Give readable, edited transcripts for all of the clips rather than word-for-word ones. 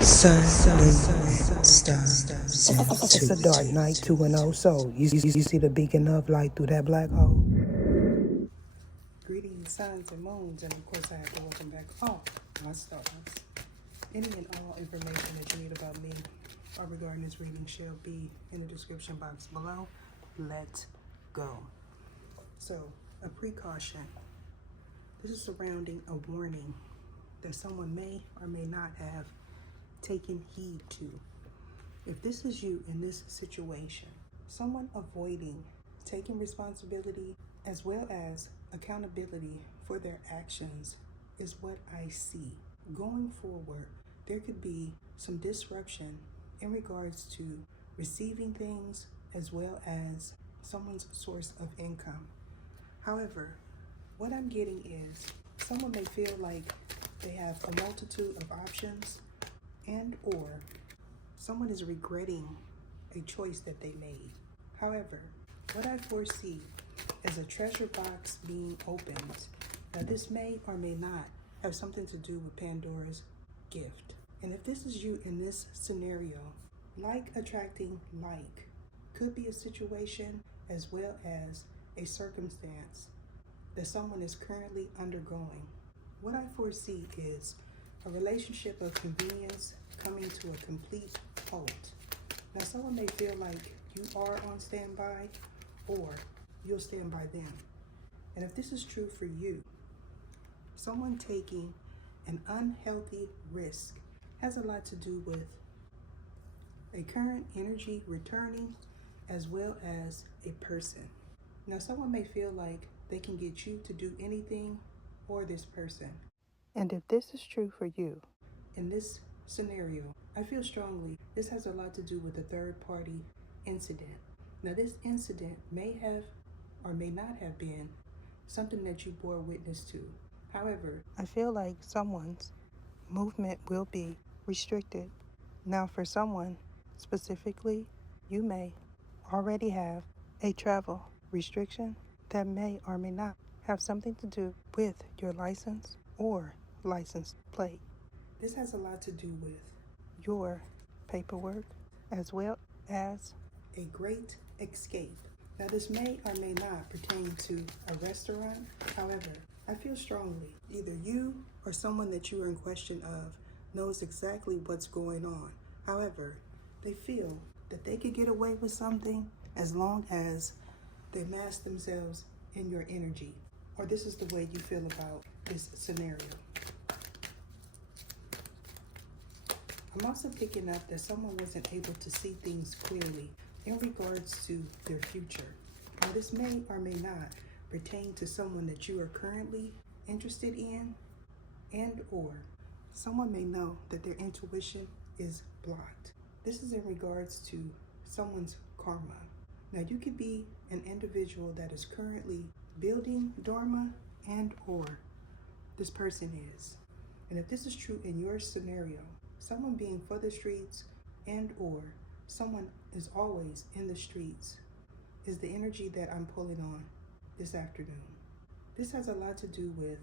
Sun, moon, stars. It's a dark night, 2-0. So, you see the beacon of light through that black hole? Greetings, suns and moons, and of course I have to welcome back all my stars. Any and all information that you need about me or regarding this reading shall be in the description box below. Let's go. So, a precaution. This is surrounding a warning that someone may or may not have taken heed to. If this is you in this situation, someone avoiding taking responsibility as well as accountability for their actions is what I see. Going forward, there could be some disruption in regards to receiving things as well as someone's source of income. However, what I'm getting is someone may feel like they have a multitude of options and or someone is regretting a choice that they made. However, what I foresee is a treasure box being opened. Now, this may or may not have something to do with Pandora's gift. And if this is you in this scenario, like attracting like could be a situation as well as a circumstance that someone is currently undergoing. What I foresee is a relationship of convenience coming to a complete halt. Now, someone may feel like you are on standby or you'll stand by them. And if this is true for you, someone taking an unhealthy risk has a lot to do with a current energy returning as well as a person. Now, someone may feel like they can get you to do anything or this person. And if this is true for you, in this scenario, I feel strongly this has a lot to do with a third party incident. Now, this incident may have or may not have been something that you bore witness to. However, I feel like someone's movement will be restricted. Now, for someone specifically, you may already have a travel restriction that may or may not have something to do with your license or license plate. This has a lot to do with your paperwork as well as a great escape. Now, this may or may not pertain to a restaurant. However, I feel strongly either you or someone that you are in question of knows exactly what's going on. However, they feel that they could get away with something as long as they mask themselves in your energy. Or this is the way you feel about this scenario. I'm also picking up that someone wasn't able to see things clearly in regards to their future. Now, this may or may not pertain to someone that you are currently interested in, and or someone may know that their intuition is blocked. This is in regards to someone's karma. Now, you could be an individual that is currently building dharma and or this person is. And if this is true in your scenario, someone being for the streets and or someone is always in the streets is the energy that I'm pulling on this afternoon. This has a lot to do with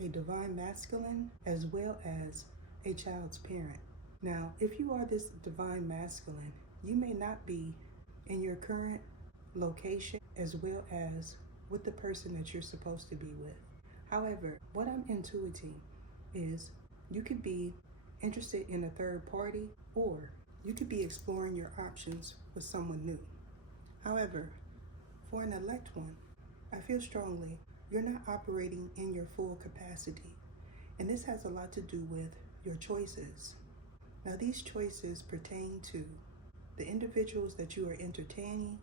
a divine masculine as well as a child's parent. Now, if you are this divine masculine, you may not be in your current location as well as with the person that you're supposed to be with. However, what I'm intuiting is you could be interested in a third party or you could be exploring your options with someone new. However, for an elect one, I feel strongly you're not operating in your full capacity. And this has a lot to do with your choices. Now, these choices pertain to the individuals that you are entertaining,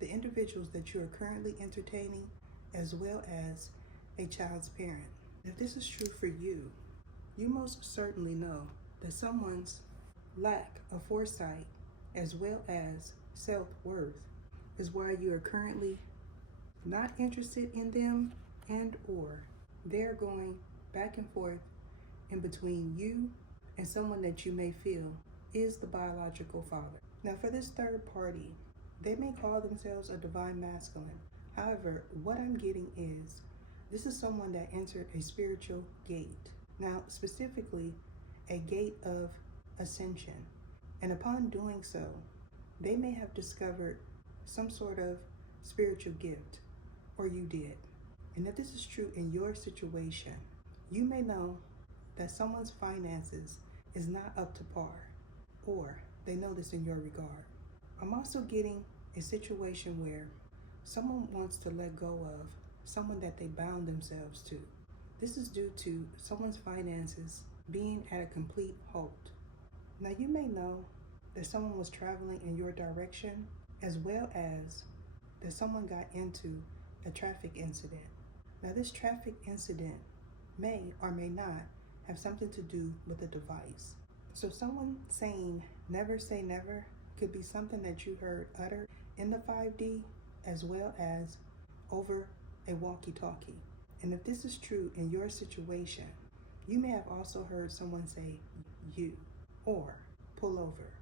the individuals that you are currently entertaining, as well as a child's parent. If this is true for you, you most certainly know that someone's lack of foresight as well as self-worth is why you are currently not interested in them and or they're going back and forth in between you and someone that you may feel is the biological father. Now, for this third party, they may call themselves a divine masculine. However, what I'm getting is this is someone that entered a spiritual gate. Now, specifically, a gate of ascension. And upon doing so, they may have discovered some sort of spiritual gift, or you did. And if this is true in your situation, you may know that someone's finances is not up to par, or they know this in your regard. I'm also getting a situation where someone wants to let go of someone that they bound themselves to. This is due to someone's finances being at a complete halt. Now you may know that someone was traveling in your direction, as well as that someone got into a traffic incident. Now this traffic incident may or may not have something to do with a device. So someone saying never say never could be something that you heard uttered in the 5D, as well as over a walkie-talkie. And if this is true in your situation, you may have also heard someone say you or pull over.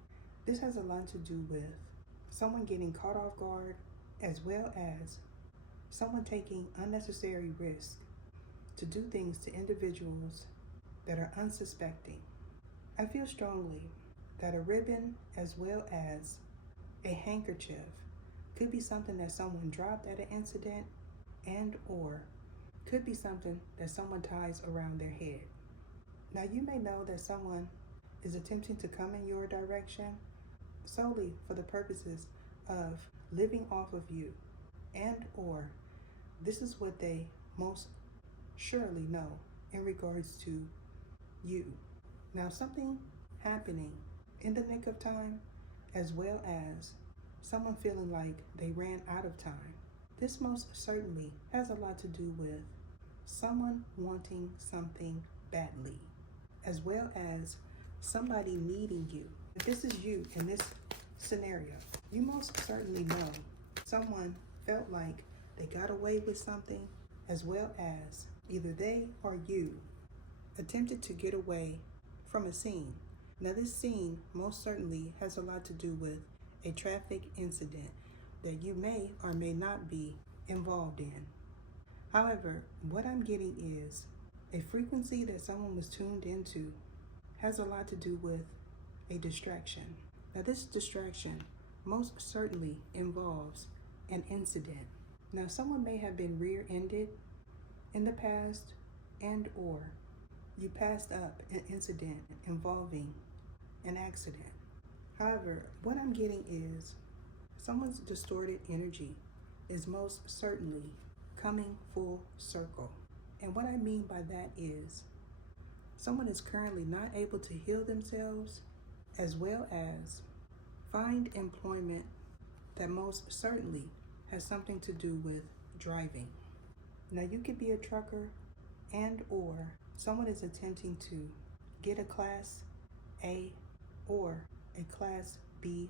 This has a lot to do with someone getting caught off guard, as well as someone taking unnecessary risk to do things to individuals that are unsuspecting. I feel strongly that a ribbon, as well as a handkerchief, could be something that someone dropped at an incident, and or could be something that someone ties around their head. Now you may know that someone is attempting to come in your direction solely for the purposes of living off of you, and or this is what they most surely know in regards to you. Now something happening in the nick of time, as well as someone feeling like they ran out of time. This most certainly has a lot to do with someone wanting something badly, as well as somebody needing you. If this is you in this scenario, you most certainly know someone felt like they got away with something, as well as either they or you attempted to get away from a scene. Now this scene most certainly has a lot to do with a traffic incident that you may or may not be involved in. However, what I'm getting is a frequency that someone was tuned into has a lot to do with a distraction. Now this distraction most certainly involves an incident. Now someone may have been rear-ended in the past, and or you passed up an incident involving an accident. However, what I'm getting is someone's distorted energy is most certainly coming full circle. And what I mean by that is someone is currently not able to heal themselves, as well as find employment that most certainly has something to do with driving. Now you could be a trucker, and or someone is attempting to get a Class A or a Class B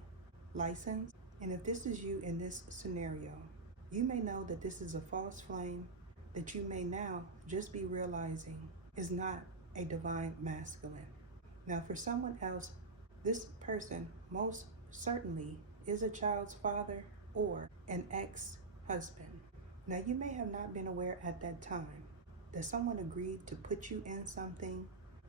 license. And if this is you in this scenario, you may know that this is a false flame that you may now just be realizing is not a divine masculine. Now for someone else, this person most certainly is a child's father or an ex-husband. Now you may have not been aware at that time that someone agreed to put you in something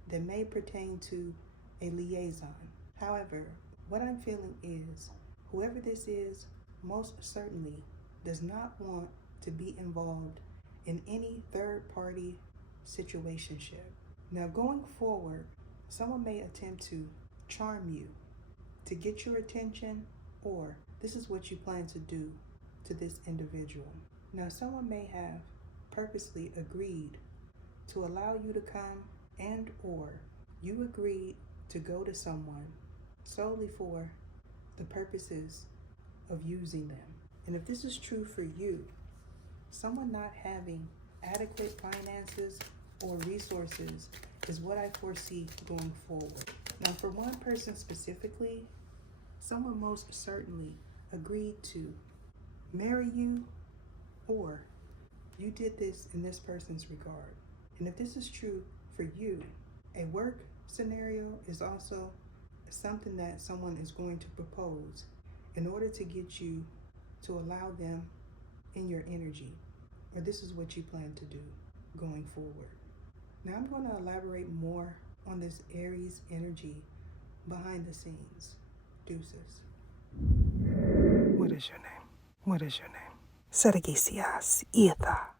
that may pertain to a liaison. However, what I'm feeling is whoever this is most certainly does not want to be involved in any third-party situationship. Now going forward, someone may attempt to charm you to get your attention, or this is what you plan to do to this individual. Now someone may have purposely agreed to allow you to come, and or you agreed to go to someone solely for the purposes of using them. And if this is true for you, someone not having adequate finances or resources is what I foresee going forward. Now for one person specifically, someone most certainly agreed to marry you, or you did this in this person's regard. And if this is true for you, a work scenario is also something that someone is going to propose in order to get you to allow them in your energy, or this is what you plan to do going forward. Now I'm going to elaborate more on this Aries energy behind the scenes. Deuces. What is your name? What is your name? Sergisias Ietha.